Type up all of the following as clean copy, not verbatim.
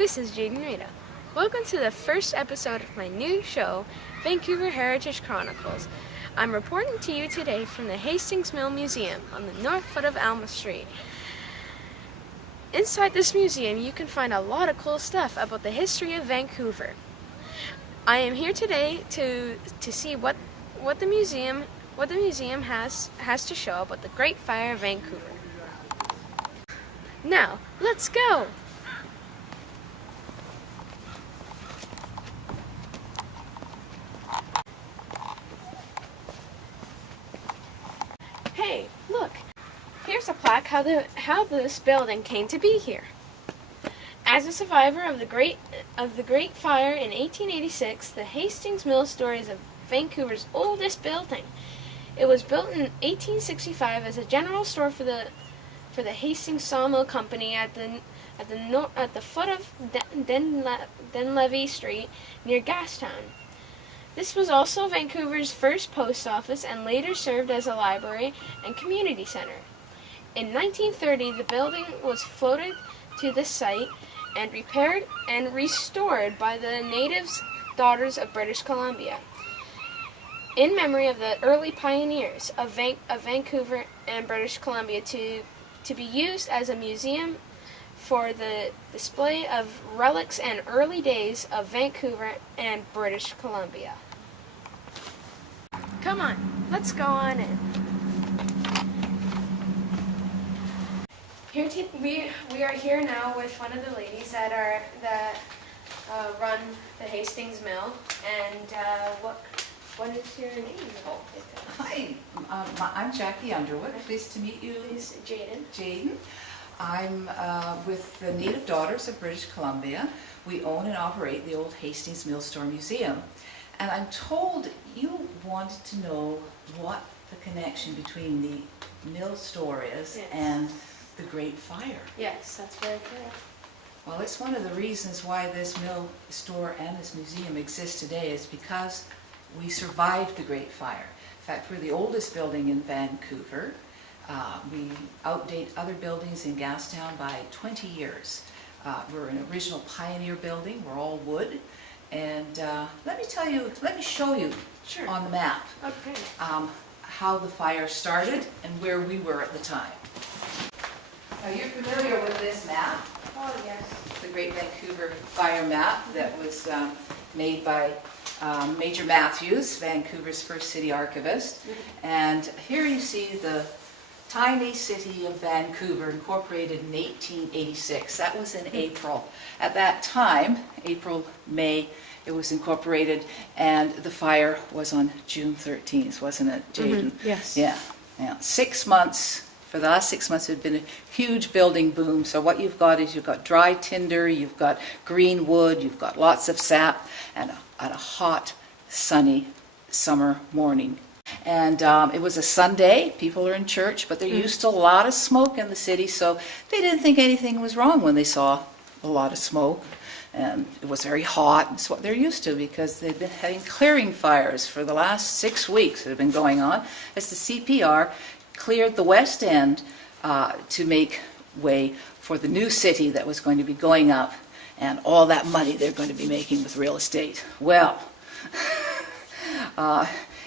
This is Jaden. Welcome to the first episode of my new show, Vancouver Heritage Chronicles. I'm reporting to you today from the Hastings Mill Museum on the north foot of Alma Street. Inside this museum, you can find a lot of cool stuff about the history of Vancouver. I am here today to see what the museum has to show about the Great Fire of Vancouver. Now, let's go! Hey, look! Here's a plaque how this building came to be here. As a survivor of the Great Fire in 1886, the Hastings Mill store is Vancouver's oldest building. It was built in 1865 as a general store for the Hastings Sawmill Company at the foot of Dunleavy Street near Gastown. This was also Vancouver's first post office and later served as a library and community center. In 1930, the building was floated to this site and repaired and restored by the Natives' Daughters of British Columbia, in memory of the early pioneers of Vancouver and British Columbia, to be used as a museum for the display of relics and early days of Vancouver and British Columbia. Come on, let's go on in. We are here now with one of the ladies that run the Hastings Mill, and what is your name? Hi, I'm Jackie Underwood. Pleased to meet you. Please, Jaden. Jaden. I'm with the Native Daughters of British Columbia. We own and operate the old Hastings Mill Store Museum. And I'm told you wanted to know what the connection between the mill store is and the Great Fire. Yes, that's very correct. Well, it's one of the reasons why this mill store and this museum exists today is because we survived the Great Fire. In fact, we're the oldest building in Vancouver. We outdate other buildings in Gastown by 20 years. We're an original pioneer building. We're all wood. And let me show you on the map how the fire started and where we were at the time. Now, you're familiar with this map? Oh, yes. The Great Vancouver Fire map that was made by Major Matthews, Vancouver's first city archivist. And here you see the tiny city of Vancouver, incorporated in 1886. That was in April. At that time, April, May, it was incorporated, and the fire was on June 13th, wasn't it, Jaden? Yes. Yeah. 6 months. For the last 6 months, it had been a huge building boom. So what you've got is you've got dry tinder, you've got green wood, you've got lots of sap, and a hot, sunny summer morning. And it was a Sunday. People are in church, but they're used to a lot of smoke in the city, so they didn't think anything was wrong when they saw a lot of smoke. And it was very hot. It's what they're used to because they've been having clearing fires for the last 6 weeks that have been going on as the CPR cleared the West End to make way for the new city that was going to be going up and all that money they're going to be making with real estate. Well,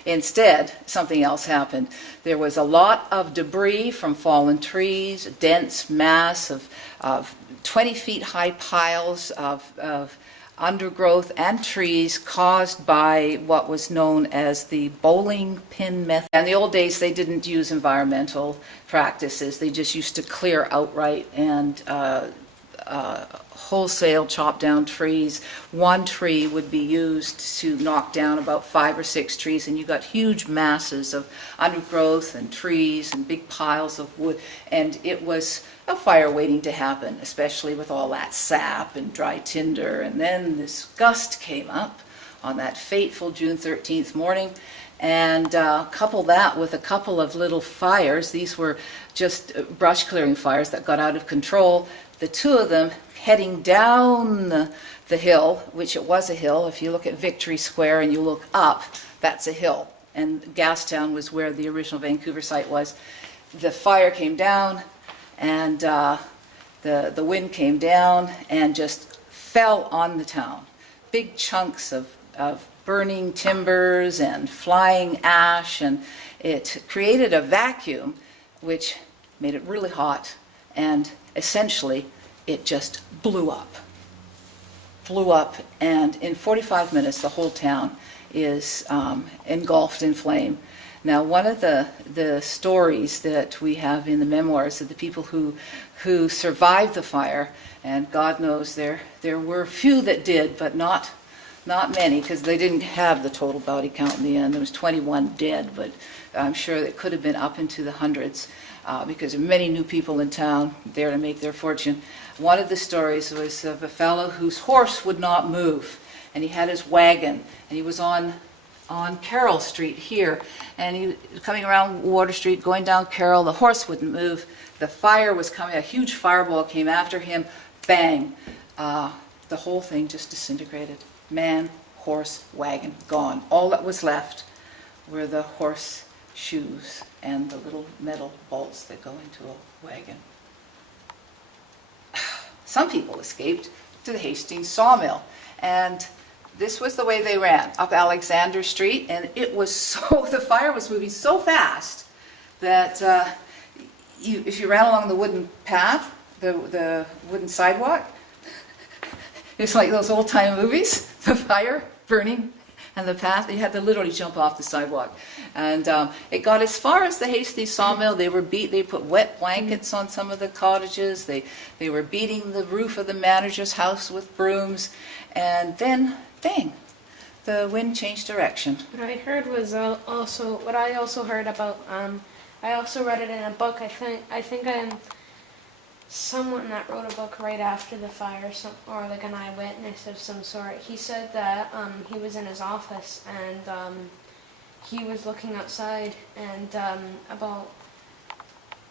instead, something else happened. There was a lot of debris from fallen trees, a dense mass of 20 feet high piles of undergrowth and trees caused by what was known as the bowling pin method. In the old days, they didn't use environmental practices. They just used to clear outright and wholesale chop down trees. One tree would be used to knock down about 5 or 6 trees, and you got huge masses of undergrowth and trees and big piles of wood, and it was a fire waiting to happen, especially with all that sap and dry tinder. And then this gust came up on that fateful June 13th morning, and couple that with a couple of little fires. These were just brush clearing fires that got out of control. The two of them heading down the hill, which it was a hill. If you look at Victory Square and you look up, that's a hill. And Gastown was where the original Vancouver site was. The fire came down, and the wind came down and just fell on the town. Big chunks of burning timbers and flying ash, and it created a vacuum which made it really hot, and essentially it just blew up. And in 45 minutes the whole town is engulfed in flame. Now, one of the stories that we have in the memoirs of the people who survived the fire, and God knows there were few that did, but not many, because they didn't have the total body count in the end. There was 21 dead, but I'm sure it could have been up into the hundreds, because many new people in town there to make their fortune. One of the stories was of a fellow whose horse would not move, and he had his wagon, and he was on Carroll Street here, and he was coming around Water Street, going down Carroll. The horse wouldn't move. The fire was coming. A huge fireball came after him. Bang! The whole thing just disintegrated. Man, horse, wagon, gone. All that was left were the horse shoes and the little metal bolts that go into a wagon. Some people escaped to the Hastings sawmill, and this was the way they ran, up Alexander Street, and the fire was moving so fast that if you ran along the wooden path, the wooden sidewalk, it's like those old-time movies, the fire burning and the path, you had to literally jump off the sidewalk. And it got as far as the Hastings sawmill. They put wet blankets on some of the cottages. They were beating the roof of the manager's house with brooms, and then bang, the wind changed direction. What I heard was also what I also heard about. I also read it in a book. I think someone that wrote a book right after the fire, or like an eyewitness of some sort. He said that he was in his office and he was looking outside and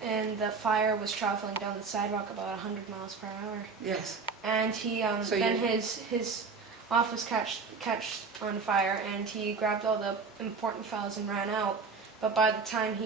and the fire was traveling down the sidewalk about 100 miles per hour. Yes. And he his office catch on fire, and he grabbed all the important files and ran out. But by the time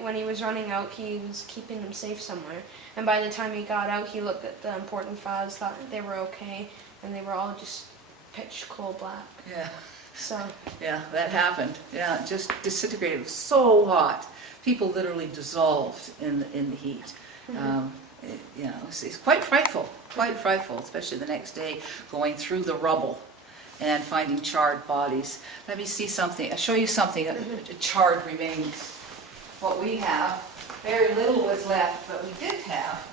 when he was running out, he was keeping them safe somewhere. And by the time he got out, he looked at the important files, thought they were okay, and they were all just pitch coal black. Yeah. So. Yeah, that happened. Yeah, it just disintegrated. It was so hot. People literally dissolved in the heat. Mm-hmm. It's quite frightful, especially the next day, going through the rubble and finding charred bodies. Let me see something. I'll show you something. Charred remains. What we have, very little was left, but we did have.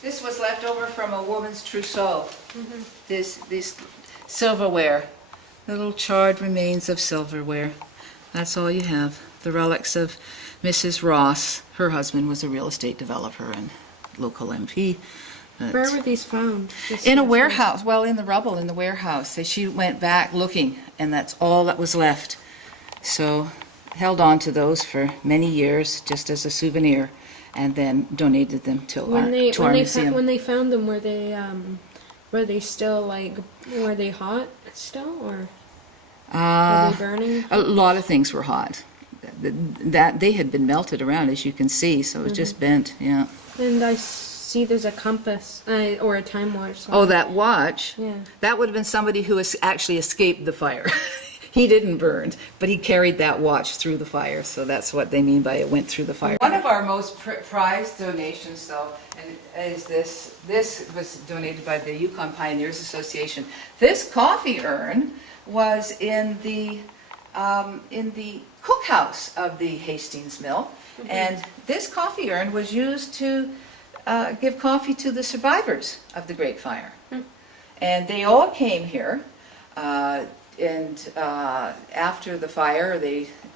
This was left over from a woman's trousseau. Mm-hmm. This silverware, little charred remains of silverware. That's all you have. The relics of Mrs. Ross. Her husband was a real estate developer and local MP. Where were these found? In a warehouse. Well, in the rubble, in the warehouse. So she went back looking, and that's all that was left. So held on to those for many years, just as a souvenir, and then donated them to our museum. When they found them, were they still were they hot still, or were they burning? A lot of things were hot. That they had been melted around, as you can see, so it was just bent. Yeah. And I see there's a compass or a time watch. Oh, that watch? Yeah. That would have been somebody who actually escaped the fire. He didn't burn, but he carried that watch through the fire, so that's what they mean by it went through the fire. One of our most prized donations, though, is this. This was donated by the Yukon Pioneers Association. This coffee urn was in the cookhouse of the Hastings Mill, and this coffee urn was used to give coffee to the survivors of the Great Fire. And they all came here. And after the fire,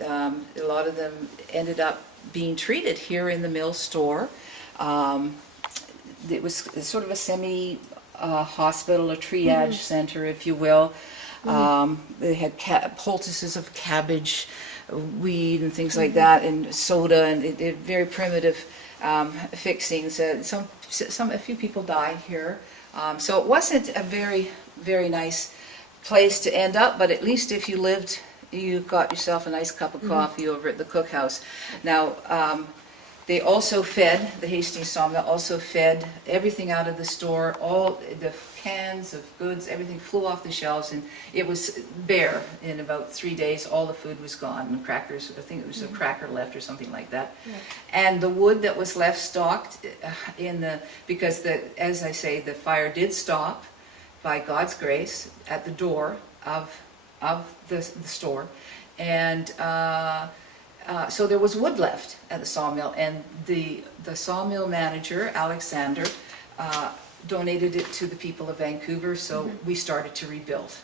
a lot of them ended up being treated here in the mill store. It was sort of a semi-hospital, a triage center, if you will. They had poultices of cabbage, weed, and things like that, and soda, and very primitive fixings. A few people died here, so it wasn't a very, very nice place to end up, but at least if you lived, you got yourself a nice cup of coffee over at the cookhouse. Now, They also fed, the Hastings sawmill also fed everything out of the store, all the cans of goods, everything flew off the shelves, and it was bare. In about 3 days, all the food was gone, and crackers, I think it was a cracker left or something like that. Yeah. And the wood that was left stocked because as I say, the fire did stop by God's grace at the door of the store, and so there was wood left at the sawmill, and the sawmill manager, Alexander, donated it to the people of Vancouver, so we started to rebuild.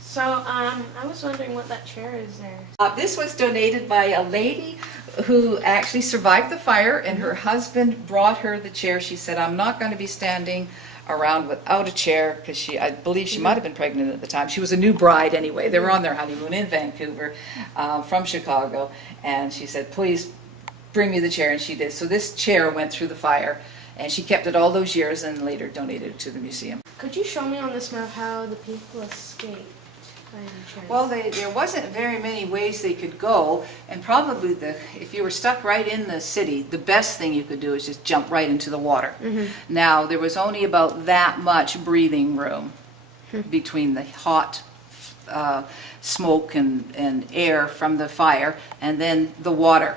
So, I was wondering what that chair is there. This was donated by a lady who actually survived the fire, and her husband brought her the chair. She said, I'm not going to be standing around without a chair, because I believe she might have been pregnant at the time. She was a new bride anyway. They were on their honeymoon in Vancouver from Chicago, and she said, please bring me the chair, and she did. So this chair went through the fire, and she kept it all those years and later donated it to the museum. Could you show me on this map how the people escaped by any chance? Well, there wasn't very many ways they could go, and probably if you were stuck right in the city, the best thing you could do is just jump right into the water. Now, there was only about that much breathing room between the hot smoke and air from the fire and then the water.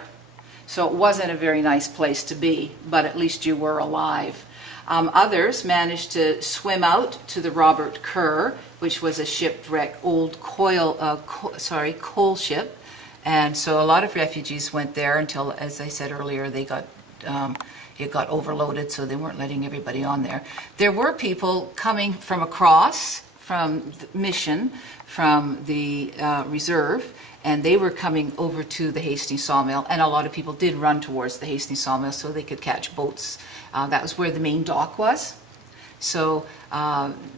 So it wasn't a very nice place to be, but at least you were alive. Others managed to swim out to the Robert Kerr, which was a shipwreck old coal ship, and so a lot of refugees went there until, as I said earlier, it got overloaded, so they weren't letting everybody on there. There were people coming from across, from the Mission, from the reserve, and they were coming over to the Hastings sawmill, and a lot of people did run towards the Hastings sawmill so they could catch boats. That was where the main dock was. So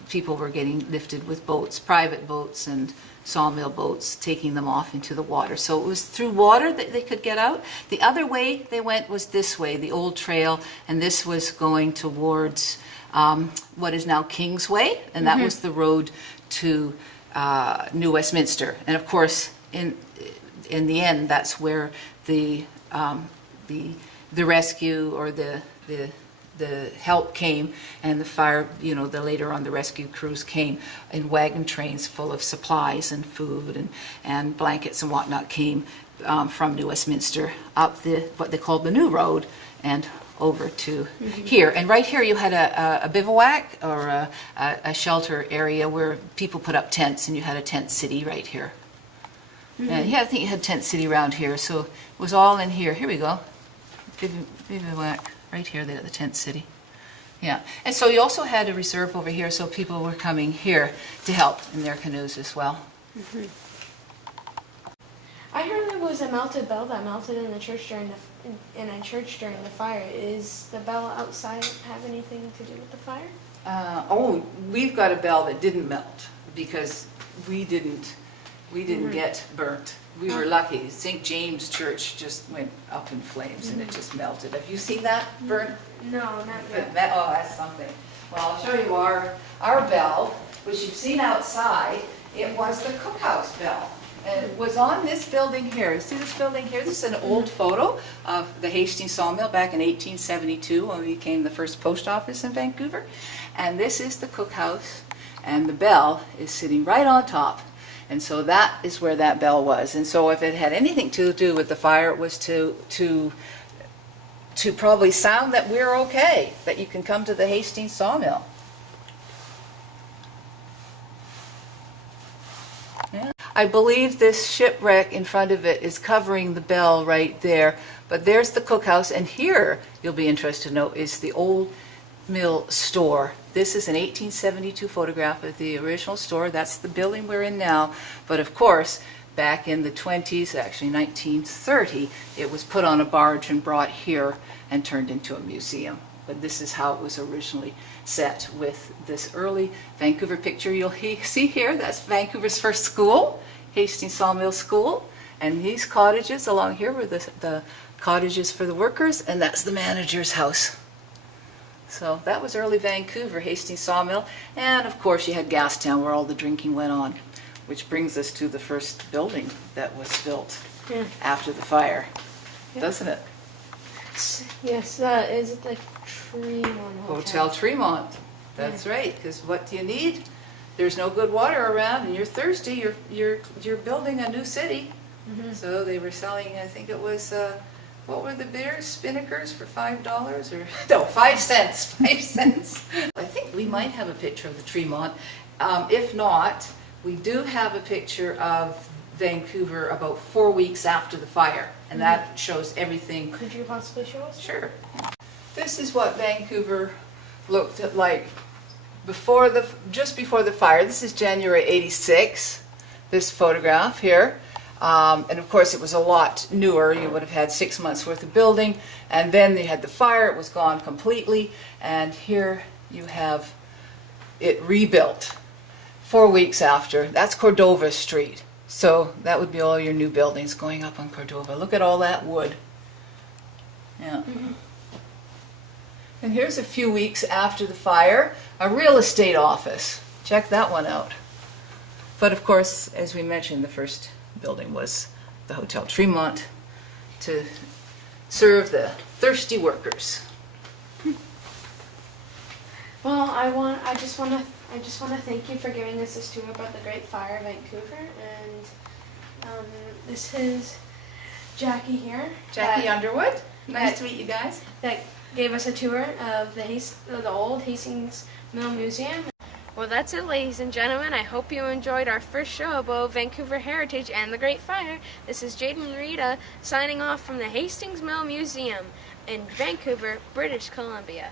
people were getting lifted with boats, private boats and sawmill boats, taking them off into the water. So it was through water that they could get out. The other way they went was this way, the old trail, and this was going towards what is now Kingsway, and that was the road to New Westminster. And of course, in the end, that's where the rescue or the help came, and the fire, later on the rescue crews came in wagon trains full of supplies and food and blankets and whatnot, came from New Westminster up what they called the New Road and over to here. And right here you had a bivouac or a shelter area where people put up tents, and you had a tent city right here. And yeah, I think you had tent city around here, so it was all in here. Here we go. Bivouac. Right here, they got the tent city. Yeah, and so you also had a reserve over here, so people were coming here to help in their canoes as well. I heard there was a melted bell that melted in the church during the fire. Is the bell outside have anything to do with the fire? We've got a bell that didn't melt because we didn't get burnt. We were lucky. St. James Church just went up in flames and it just melted. Have you seen that burnt? No, not yet. Oh, that's something. Well, I'll show you our bell, which you've seen outside. It was the cookhouse bell. And it was on this building here. See this building here? This is an old photo of the Hastings sawmill back in 1872 when we became the first post office in Vancouver. And this is the cookhouse, and the bell is sitting right on top. And so that is where that bell was. And so if it had anything to do with the fire, it was to probably sound that we're okay, that you can come to the Hastings sawmill. Yeah. I believe this shipwreck in front of it is covering the bell right there. But there's the cookhouse, and here, you'll be interested to know, is the old mill store. This is an 1872 photograph of the original store. That's the building we're in now. But of course, back in the 20s, actually 1930, it was put on a barge and brought here and turned into a museum. But this is how it was originally set, with this early Vancouver picture you'll see here. That's Vancouver's first school, Hastings Sawmill School. And these cottages along here were the cottages for the workers, and that's the manager's house. So that was early Vancouver, Hastings Sawmill. And of course you had Gastown, where all the drinking went on, which brings us to the first building that was built after the fire, doesn't it? Yes, is it the Tremont Hotel Tremont. That's right, because what do you need? There's no good water around and you're thirsty, you're building a new city. Mm-hmm. So they were selling, I think it was, what were the beers, Spinnakers for $5 or, no, 5 cents, 5 cents. I think we might have a picture of the Tremont. If not, we do have a picture of Vancouver about 4 weeks after the fire, and that shows everything. Could you possibly show us? Sure. This is what Vancouver looked like just before the fire. This is January '86, this photograph here. And of course it was a lot newer. You would have had 6 months worth of building, and then they had the fire, it was gone completely, and here you have it rebuilt 4 weeks after. That's Cordova Street. So that would be all your new buildings going up on Cordova. Look at all that wood. Yeah. Mm-hmm. And here's a few weeks after the fire, a real estate office. Check that one out. But of course, as we mentioned, the first building was the Hotel Tremont to serve the thirsty workers. Well, I just want to thank you for giving us this tour about the Great Fire of Vancouver, and this is Jackie here. Jackie Underwood. Nice to meet you guys. That gave us a tour of the old Hastings Mill Museum. Well, that's it, ladies and gentlemen. I hope you enjoyed our first show about Vancouver heritage and the Great Fire. This is Jaden and Rita signing off from the Hastings Mill Museum in Vancouver, British Columbia.